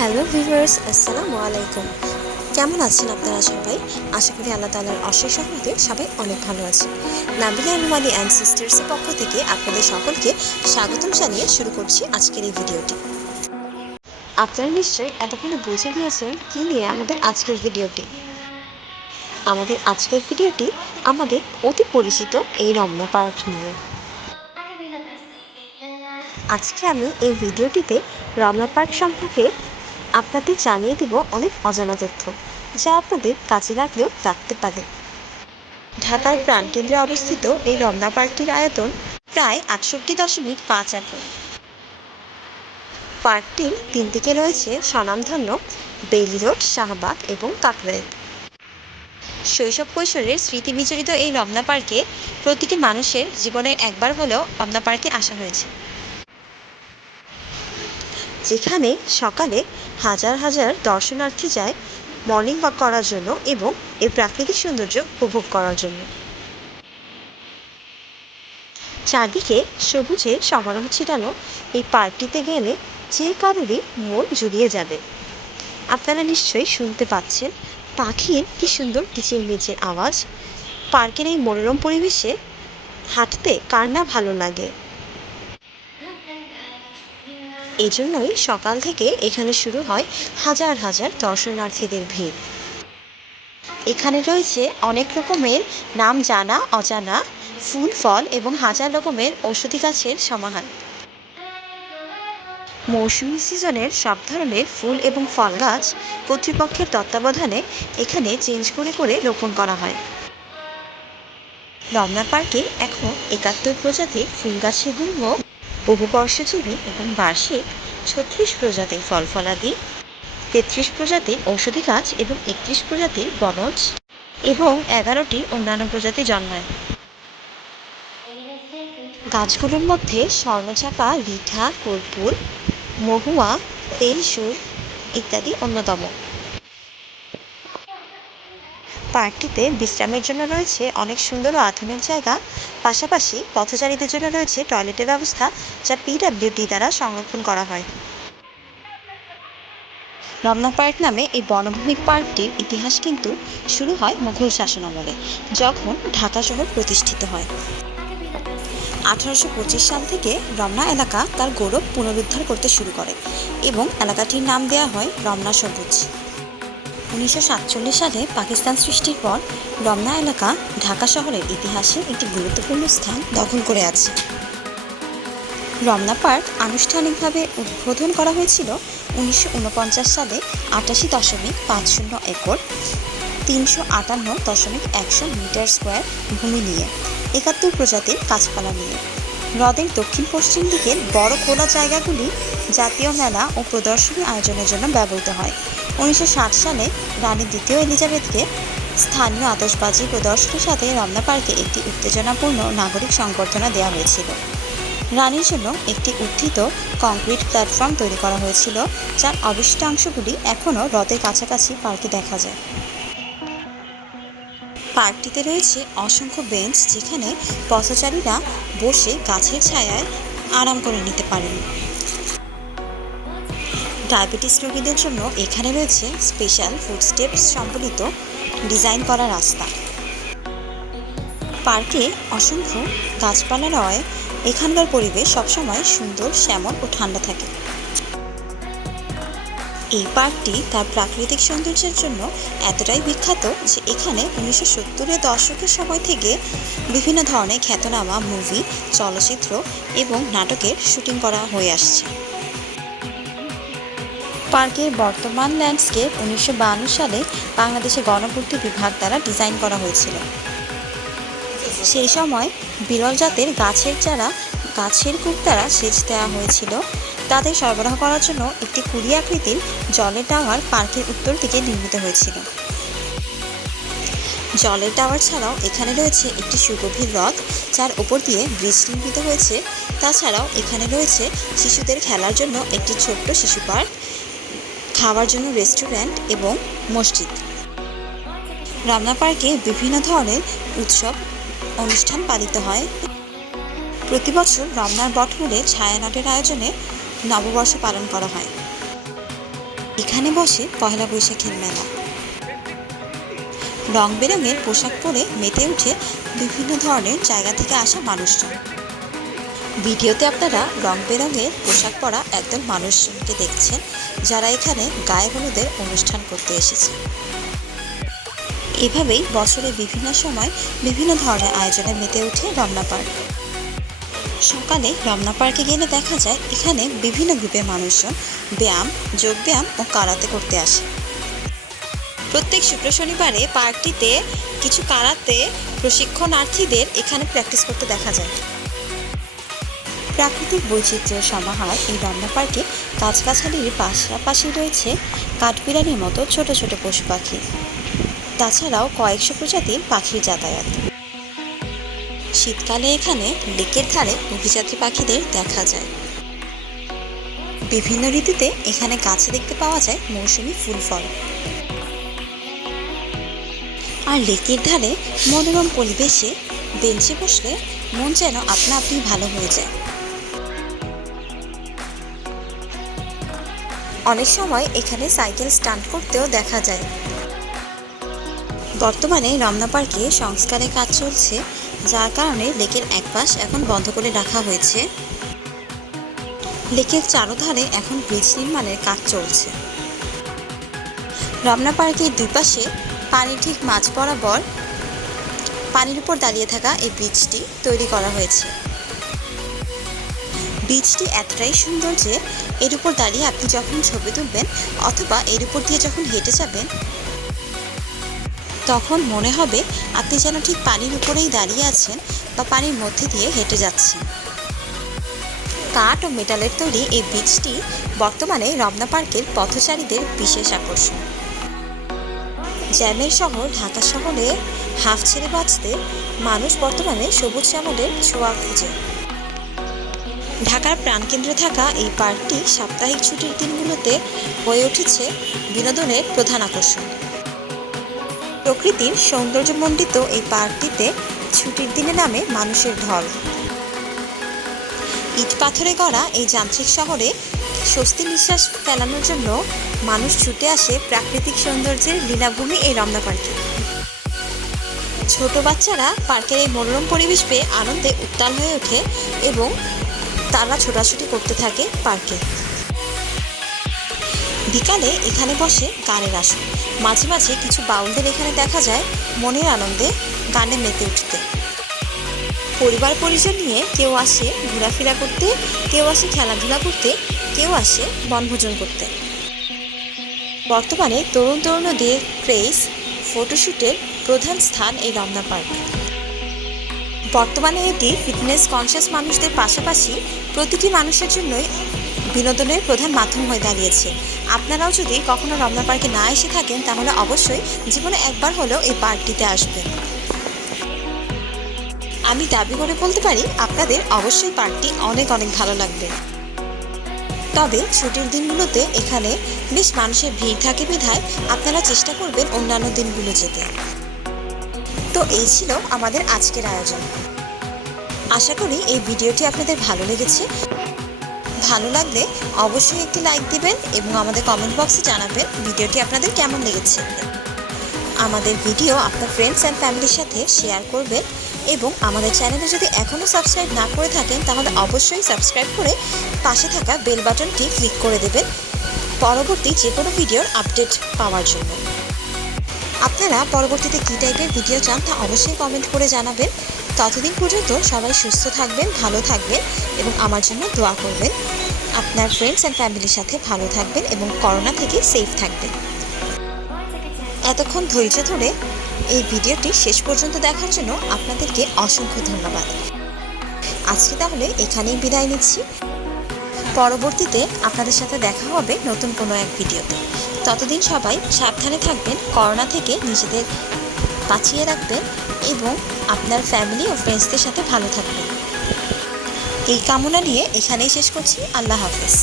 Hello viewers, আসসালামু আলাইকুম। কেমন আছেন আপনারা সবাই? আশা করি আল্লাহ তাআলার অশেষ রহমতে সবাই অনেক ভালো আছেন। নাবিলা রুমালি অ্যান্ড সিস্টার্সের পক্ষ থেকে আপনাদের সকলকে স্বাগতম জানিয়ে শুরু করছি আজকের এই ভিডিওটি। আপনারা নিশ্চয়ই এতক্ষণে বুঝে গিয়েছেন কী নিয়ে আমাদের আজকের ভিডিওটি। আমাদের আজকের ভিডিওটি আমাদের অতি পরিচিত এই রমনা পার্ক নিয়ে। আজকে আমি এই ভিডিওটিতে রমনা পার্ক সম্পর্কে আপনাদের জানিয়ে দেব অনেক অজানা তথ্য, যা আপনাদের কাজে লাগলেও রাখতে পারে। ঢাকার প্রাণকেন্দ্রে অবস্থিত এই রমনা পার্কটির আয়তন প্রায় ৬৮.৫ একর। পার্কটির তিন দিকে রয়েছে স্বনামধন্য বেইলি রোড, শাহবাগ এবং কাকরাইল। শৈশব কৈশোরের স্মৃতি বিজড়িত এই রমনা পার্কে প্রতিটি মানুষের জীবনে একবার হলেও রমনা পার্কে আসা হয়েছে, যেখানে সকালে হাজার হাজার দর্শনার্থী যায় মর্নিং ওয়াক করার জন্য এবং এর প্রাকৃতিক সৌন্দর্য উপভোগ করার জন্য। চারদিকে সবুজে সমারোহ ছিটানো এই পার্কটিতে গেলে যে কারোরই মন জুড়িয়ে যাবে। আপনারা নিশ্চয়ই শুনতে পাচ্ছেন পাখির কি সুন্দর কিচিরমিচির আওয়াজ। পার্কের এই মনোরম পরিবেশে হাঁটতে কার না ভালো লাগে। এই জন্যই সকাল থেকে এখানে শুরু হয় হাজার হাজার দর্শনার্থীদের ভিড়। এখানে রয়েছে অনেক রকমের নাম জানা অজানা ফুল, ফল এবং হাজার রকমের ঔষধি গাছের সমাহার। মৌসুমী সিজনের সব ধরনের ফুল এবং ফল গাছ কর্তৃপক্ষের তত্ত্বাবধানে এখানে চেঞ্জ করে করে রোপণ করা হয়। রমনা পার্কে এখন ৭১ প্রজাতির ফুল গাছসমূহ, বহুবর্ষজীবী এবং বার্ষিক ৩৬ প্রজাতির ফল ফলাদি, ৩৩ প্রজাতির ঔষধি গাছ এবং ৩১ প্রজাতির বনজ এবং ১১টি অন্যান্য প্রজাতি জন্মায়। গাছগুলোর মধ্যে স্বর্ণচাপা, রিঠা, কর্পূর, মহুয়া, তেলসুর ইত্যাদি অন্যতম। পার্কটিতে বিশ্রামের জন্য রয়েছে অনেক সুন্দর ও আধুনিক জায়গা, পাশাপাশি পথচারীদের জন্য রয়েছে টয়লেটের ব্যবস্থা, যা পিডব্লিউডি দ্বারা সংরক্ষণ করা হয়। রমনা পার্ক নামে এই বনভূমি পার্কটির ইতিহাস কিন্তু শুরু হয় মুঘল শাসনামলে, যখন ঢাকা শহর প্রতিষ্ঠিত হয়। ১৮২৫ সাল থেকে রমনা এলাকা তার গৌরব পুনরুদ্ধার করতে শুরু করে এবং এলাকাটির নাম দেওয়া হয় রমনা সবুজ। ১৯৪৭ সালে পাকিস্তান সৃষ্টির পর রমনা এলাকা ঢাকা শহরের ইতিহাসে একটি গুরুত্বপূর্ণ স্থান দখল করে আছে। রমনা পার্ক আনুষ্ঠানিকভাবে উদ্বোধন করা হয়েছিল ১৯৪৯ সালে ৮৮.৫০ একর ৩৫৮.১০০ মিটার স্কোয়ার ভূমি নিয়ে, ৭১ প্রজাতির গাছপালা নিয়ে। হ্রদের দক্ষিণ পশ্চিম দিকের বড় খোলা জায়গাগুলি জাতীয় মেলা ও প্রদর্শনী আয়োজনের জন্য ব্যবহৃত হয়। ১৯৬০ সালে রানী দ্বিতীয় এলিজাবেথকে স্থানীয় আতশবাজি প্রদর্শনীর সাথে রমনা পার্কে একটি উত্তেজনাপূর্ণ নাগরিক সংবর্ধনা দেওয়া হয়েছিল। রানীর জন্য একটি উত্থিত কংক্রিট প্ল্যাটফর্ম তৈরি করা হয়েছিল, যার অবশিষ্টাংশগুলি এখনও হ্রদের কাছাকাছি পার্কে দেখা যায়। পার্কটিতে রয়েছে অসংখ্য বেঞ্চ, যেখানে পথচারীরা বসে গাছের ছায়ায় আরাম করে নিতে পারেন। ডায়াবেটিস রোগীদের জন্য এখানে রয়েছে স্পেশাল ফুটস্টেপস সম্বলিত ডিজাইন করা রাস্তা। পার্কে অসংখ্য গাছপালা রয় এখানকার পরিবেশ সবসময় সুন্দর, শ্যামল ও ঠান্ডা থাকে। এই পার্কটি তার প্রাকৃতিক সৌন্দর্যের জন্য এতটাই বিখ্যাত যে এখানে ১৯৭০-এর দশকের সময় থেকে বিভিন্ন ধরনের খ্যাতনামা মুভি, চলচ্চিত্র এবং নাটকের শুটিং করা হয়ে আসছে। পার্কের বর্তমান ল্যান্ডস্কেপ ১৯৫২ সালে বাংলাদেশের গণপূর্ত বিভাগ দ্বারা ডিজাইন করা হয়েছিল। সেই সময় বিরল জাতের গাছের চারা গাছের কূপ দ্বারা সেচ দেওয়া হয়েছিল। তাদের সরবরাহ করার জন্য একটি কুড়ি আকৃতির জলের টাওয়ার পার্কের উত্তর দিকে নির্মিত হয়েছিল। জলের টাওয়ার ছাড়াও এখানে রয়েছে একটি সুগভীর হ্রদ, যার ওপর দিয়ে ব্রিজ নির্মিত হয়েছে। তাছাড়াও এখানে রয়েছে শিশুদের খেলার জন্য একটি ছোট্ট শিশু পার্ক, খাওয়ার জন্য রেস্টুরেন্ট এবং মসজিদ। রমনা পার্কে বিভিন্ন ধরনের উৎসব অনুষ্ঠান পালিত হয়। প্রতি বছর রমনার বটমূলে ছায়ানটের আয়োজনে নববর্ষ পালন করা হয়। এখানে বসে পয়লা বৈশাখের মেলা। রং বেরঙের পোশাক পরে মেতে উঠে বিভিন্ন ধরনের জায়গা থেকে আসা মানুষজন। ভিডিওতে আপনারা রং বেরঙের পোশাক পরা একদল মানুষজনকে দেখছেন, যারা এখানে গায়ে হলুদের অনুষ্ঠান করতে এসেছে। এভাবেই বছরে বিভিন্ন সময় বিভিন্ন ধরনের আয়োজনে মেতে ওঠে রমনা পার্ক। সকালে রমনা পার্কে গেলে দেখা যায় এখানে বিভিন্ন গ্রুপের মানুষজন ব্যায়াম, যোগব্যায়াম ও কারাতে করতে আসে। প্রত্যেক শুক্র শনিবারে পার্কটিতে কিছু কারাতে প্রশিক্ষণার্থীদের এখানে প্র্যাকটিস করতে দেখা যায়। প্রাকৃতিক বৈচিত্র্যের সমাহার এই রমনা পার্কে গাছগাছালির পাশাপাশি রয়েছে কাঠবিড়ালির মতো ছোট ছোট পশু পাখি। তাছাড়াও কয়েকশো প্রজাতির পাখির যাতায়াত। শীতকালে এখানে লেকের ধারে অভিযাত্রী পাখিদের দেখা যায়। বিভিন্ন ঋতুতে এখানে গাছে দেখতে পাওয়া যায় মৌসুমী ফুল ফল। আর লেকের ধারে মনোরম পরিবেশে বেঞ্চে বসলে মন যেন আপনা আপনি ভালো হয়ে যায়। অনেক সময় এখানে সাইকেল স্টান্ট করতেও দেখা যায়। বর্তমানে রমনা পার্কে সংস্কারের কাজ চলছে, যার কারণে লেকের এক পাশ এখন বন্ধ করে রাখা হয়েছে। লেকের চারধারে এখন ব্রিজ নির্মাণের কাজ চলছে। রমনা পার্কের দুই পাশে পানির ঠিক মাঝ বরাবর পানির উপর দাঁড়িয়ে থাকা এই ব্রিজটি তৈরি করা হয়েছে। ব্রিজটি এতটাই সুন্দর যে এর উপর দাঁড়িয়ে আপনি যখন ছবি তুলবেন অথবা এর উপর দিয়ে যখন হেঁটে যাবেন তখন মনে হবে আপনি যেন ঠিক পানির উপরেই দাঁড়িয়ে আছেন বা পানির মধ্যে দিয়ে হেঁটে যাচ্ছেন। কাঠ ও মেটালের তৈরি এই ব্রিজটি বর্তমানে রমনা পার্কের পথচারীদের বিশেষ আকর্ষণ। জ্যামের শহর ঢাকা শহরে হাঁফ ছেড়ে বাঁচতে মানুষ বর্তমানে সবুজ শ্যামলের ছোঁয়া খুঁজে। ঢাকার প্রাণকেন্দ্রে থাকা এই পার্কটি সাপ্তাহিক ছুটির দিনগুলোতে হয়ে উঠেছে বিনোদনের প্রধান আকর্ষণ। প্রকৃতির সৌন্দর্যমণ্ডিত এই পার্কটিতে ছুটির দিনে নামে মানুষের ঢল। ইট পাথরে গড়া এই যান্ত্রিক শহরে স্বস্তি নিঃশ্বাস ফেলানোর জন্য মানুষ ছুটে আসে প্রাকৃতিক সৌন্দর্যের লীলাভূমি এই রমনা পার্কে। ছোট বাচ্চারা পার্কের এই মনোরম পরিবেশ পেয়ে আনন্দে উত্তাল হয়ে ওঠে এবং তারা ছোটাছুটি করতে থাকে পার্কে। বিকালে এখানে বসে গানের আসর। মাঝে মাঝে কিছু বাউলদের এখানে দেখা যায় মনের আনন্দে গানে মেতে উঠতে। পরিবার পরিজন নিয়ে কেউ আসে ঘোরাফেরা করতে, কেউ আসে খেলাধুলা করতে, কেউ আসে বনভোজন করতে। বর্তমানে তরুণ তরুণীদের ক্রেজ ফটোশ্যুটের প্রধান স্থান এই রমনা পার্ক। বর্তমানে এটি ফিটনেস কনসিয়াস মানুষদের পাশাপাশি প্রতিটি মানুষের জন্যই বিনোদনের প্রধান মাধ্যম হয়ে দাঁড়িয়েছে। আপনারাও যদি কখনো রমনা পার্কে না এসে থাকেন তাহলে অবশ্যই জীবনে একবার হলেও এই পার্কটিতে আসবেন। আমি দাবি করে বলতে পারি আপনাদের অবশ্যই পার্কটি অনেক অনেক ভালো লাগবে। তবে ছুটির দিনগুলোতে এখানে বেশ মানুষের ভিড় থাকে বিধায় আপনারা চেষ্টা করবেন অন্যান্য দিনগুলো যেতে। তো এই ছিল আমাদের আজকের আয়োজন। আশা করি এই ভিডিওটি আপনাদের ভালো লেগেছে। ভালো লাগলে অবশ্যই একটি লাইক দিবেন এবং আমাদের কমেন্ট বক্সে জানাবেন ভিডিওটি আপনাদের কেমন লেগেছে। আমাদের ভিডিও আপনার ফ্রেন্ডস অ্যান্ড ফ্যামিলির সাথে শেয়ার করবেন এবং আমাদের চ্যানেলে যদি এখনও সাবস্ক্রাইব না করে থাকেন তাহলে অবশ্যই সাবস্ক্রাইব করে পাশে থাকা বেল বাটনটি ক্লিক করে দেবেন পরবর্তী যে কোনো ভিডিওর আপডেট পাওয়ার জন্য। আপনারা পরবর্তীতে কী টাইপের ভিডিও চান তা অবশ্যই কমেন্ট করে জানাবেন। ততদিন পর্যন্ত সবাই সুস্থ থাকবেন, ভালো থাকবেন এবং আমার জন্য দোয়া করবেন। আপনার ফ্রেন্ডস অ্যান্ড ফ্যামিলির সাথে ভালো থাকবেন এবং করোনা থেকে সেফ থাকবেন। এতক্ষণ ধৈর্য ধরে এই ভিডিওটি শেষ পর্যন্ত দেখার জন্য আপনাদেরকে অসংখ্য ধন্যবাদ। আজকে তাহলে এখানেই বিদায় নিচ্ছি। পরবর্তীতে আপনাদের সাথে দেখা হবে নতুন কোনো এক ভিডিওতে। ততদিন সবাই সাবধানে থাকবেন, করোনা থেকে নিজেদের বাঁচিয়ে রাখবেন এবং আপনার ফ্যামিলি ও ফ্রেন্ডসদের সাথে ভালো থাকবেন। এই কামনা নিয়ে এখানেই শেষ করছি। আল্লাহ হাফেজ।